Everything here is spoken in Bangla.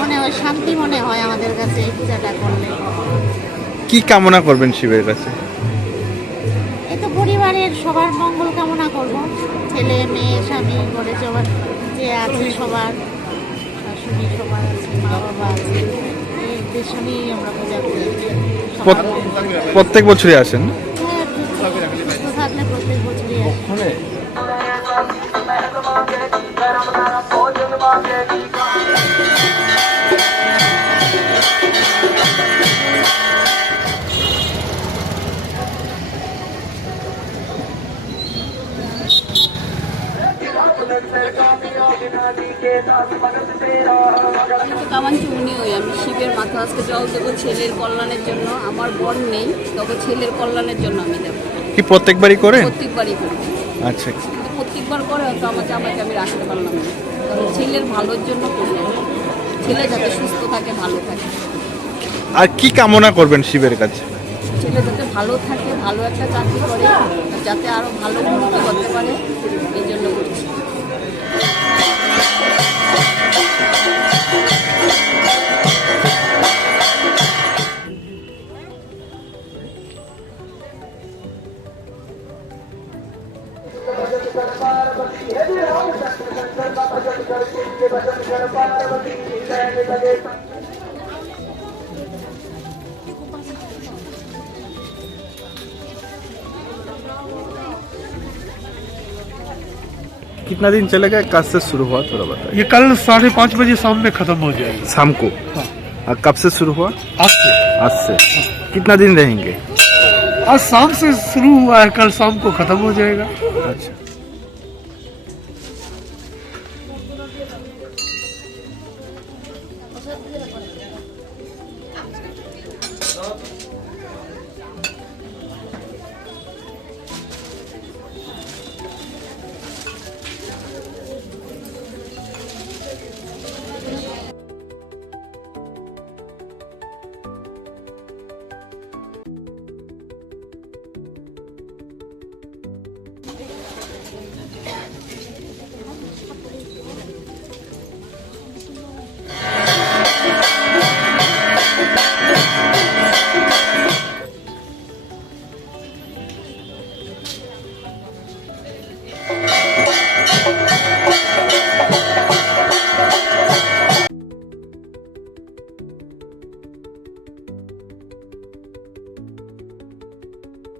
মনে হয় শান্তি মনে হয় আমাদের কাছে এই পূজাটা করলে। কি কামনা করবেন শিবের কাছে? এই তো পরিবারের সবার মঙ্গল কামনা করব, ছেলে মেয়ে স্বামী ঘরে সবার যে আছে, সবার শাশুড়ি সবার আছে, মা বাবা আছে, এই উদ্দেশ্য নিয়েই আমরা পূজা করি। প্রত্যেক বছরই আসেন? হ্যাঁ, সুস্থ থাকলে প্রত্যেক বছরই আসে। আমি শিবের মাথা আজকে জল দেবো ছেলের কল্যাণের জন্য। আমার বর নেই, তবে ছেলের কল্যাণের জন্য আমি দেবো। কি প্রত্যেকবারই করেন? প্রত্যেকবারই করি। আচ্ছা, প্রত্যেকবার করে হয়তো আমাকে আমি রাখতে পারলাম না, কারণ ছেলের ভালোর জন্য করলাম, ছেলে যাতে সুস্থ থাকে, ভালো থাকে। আর কি কামনা করবেন শিবের কাছে? ছেলে যাতে ভালো থাকে, ভালো একটা চাকরি করে, যাতে আরো ভালো উন্নতি করতে পারে, এই জন্য করছি। कितना दिन चलेगा? कब से शुरू हुआ थोड़ा बताइए। ये कल 5:30 बजे शाम में खत्म हो जाएगा। शाम को? हाँ। और कब से शुरू हुआ? आज से। आज से। कितना दिन रहेंगे? आज शाम से शुरू हुआ है, कल शाम को खत्म हो जाएगा। अच्छा।